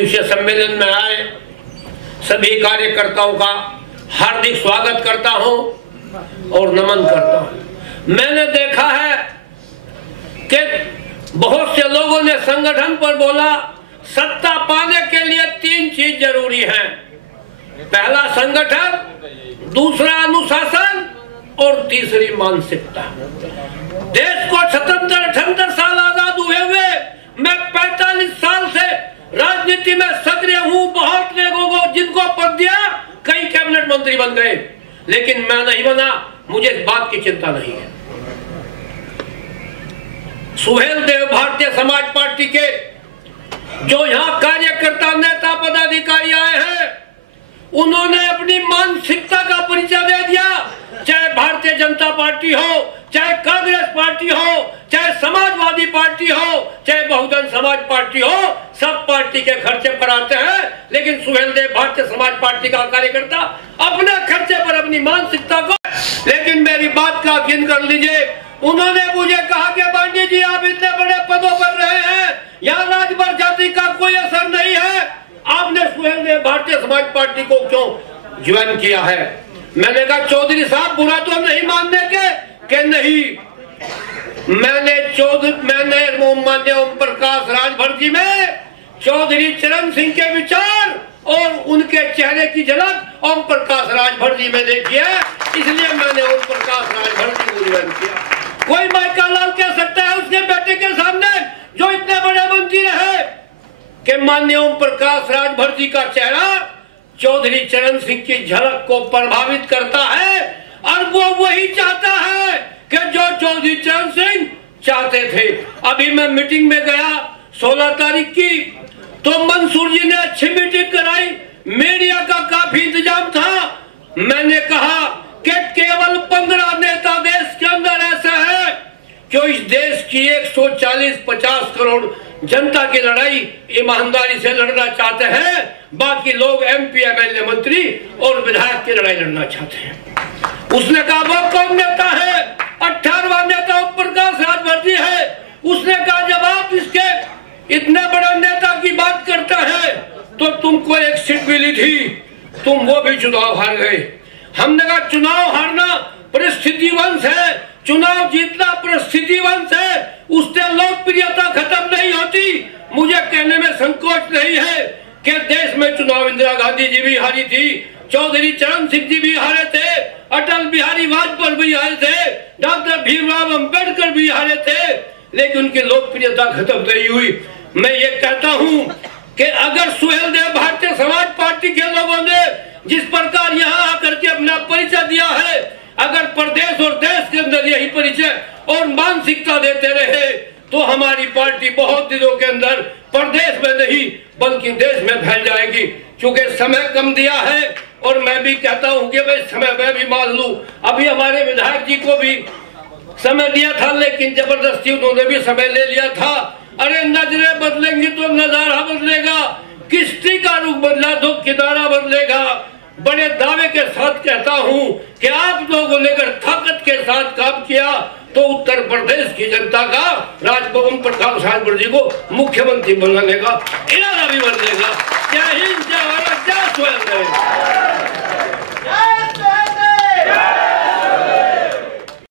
दिवसीय सम्मेलन में आए सभी कार्यकर्ताओं का हार्दिक स्वागत करता हूं और नमन करता हूं। मैंने देखा है कि बहुत से लोगों ने संगठन पर बोला सत्ता पाने के लिए 3 चीज जरूरी है। पहला संगठन, दूसरा अनुशासन और तीसरी मानसिकता। देश को 77-78 साल आजाद हुए मैं 45 साल से राजनीति में सक्रिय हूं। बहुत लोगों को जिनको पद दिया कई कैबिनेट मंत्री बन गए, लेकिन मैं नहीं बना। मुझे इस बात की चिंता नहीं है। सुहेलदेव भारतीय समाज पार्टी के जो यहाँ कार्यकर्ता नेता पदाधिकारी आए हैं, उन्होंने अपनी मानसिकता का परिचय दे दिया। चाहे भारतीय जनता पार्टी हो, चाहे कांग्रेस पार्टी हो, चाहे समाजवादी पार्टी हो, चाहे बहुजन समाज पार्टी हो, सब पार्टी के खर्चे पर आते हैं। लेकिन सुहेलदेव भारतीय समाज पार्टी का कार्यकर्ता अपने खर्चे पर अपनी मानसिकता को। लेकिन मेरी बात का यकीन कर लीजिए, उन्होंने मुझे कहा कि पांडे जी आप इतने बड़े पदों पर रहे हैं, यहाँ राजभर जाति का कोई असर नहीं है, आपने सुहेलदेव भारतीय समाज पार्टी को क्यों ज्वाइन किया है? मैंने कहा चौधरी साहब बुरा तो नहीं मानने के नहीं, मैंने माननीय ओम प्रकाश राजभर जी में चौधरी चरण सिंह के विचार और उनके चेहरे की झलक ओम प्रकाश राजभर जी में देखी है, इसलिए मैंने ओम प्रकाश राजभर जी को ज्वाइन किया। कोई माइका लाल कह सकता है उसके बेटे के सामने जो इतने बड़े मंत्री रहे कि माननीय ओम प्रकाश राजभर जी का चेहरा चौधरी चरण सिंह की झलक को प्रभावित करता है, और वो वही चाहता है कि जो चौधरी चरण सिंह चाहते थे। अभी मैं मीटिंग में गया 16 तारीख की, तो मंसूर जी ने अच्छी मीटिंग कराई, मीडिया का काफी इंतजाम था। मैंने कहा कि केवल 15 नेता देश के अंदर ऐसे हैं जो इस देश की 140-50 करोड़ जनता की लड़ाई ईमानदारी से लड़ना चाहते हैं, बाकी लोग MP, MLA, मंत्री और विधायक की लड़ाई लड़ना चाहते हैं। उसने कहा वो कौन नेता है? 18वां नेता ओम प्रकाश राजभर जी है। उसने कहा जब आप इसके इतने बड़े नेता की बात करते हैं तो तुमको एक सीट मिली थी, तुम वो भी चुनाव हार गए। हमने कहा चुनाव हारना परिस्थितिवश है, चुनाव जीतना परिस्थितिवश है, उससे लोकप्रियता खत्म नहीं होती। मुझे कहने में संकोच नहीं है कि देश में चुनाव इंदिरा गांधी जी भी हारी थी, चौधरी चरण सिंह जी भी हारे थे, अटल बिहारी वाजपेयी भी हारे थे, डॉक्टर भीमराव अंबेडकर भी हारे थे, लेकिन उनकी लोकप्रियता खत्म नहीं हुई। मैं ये कहता हूँ कि अगर सुहेलदेव भारतीय समाज पार्टी के लोगों ने जिस प्रकार यहाँ आकर के अपना परिचय दिया है, अगर प्रदेश और देश के अंदर यही परिचय और मानसिकता देते रहे तो हमारी पार्टी बहुत दिनों के अंदर प्रदेश में नहीं बल्कि देश में फैल जाएगी। क्योंकि समय कम दिया है और मैं भी कहता हूं कि भाई समय मैं भी मान लूं। अभी हमारे विधायक जी को भी समय दिया था, लेकिन जबरदस्ती उन्होंने भी समय ले लिया था। अरे नजरें बदलेंगी तो नजारा बदलेगा, किश्ती का रुख बदला तो किनारा बदलेगा। बड़े दावे के साथ कहता हूं कि आप लोगों ने अगर ताकत के साथ काम किया तो उत्तर प्रदेश की जनता का राजभवन प्रकाश राजभर जी को मुख्यमंत्री बनाने का इरादा भी बदलेगा। जय हिंद, जय भारत, जय सुहेलदेव।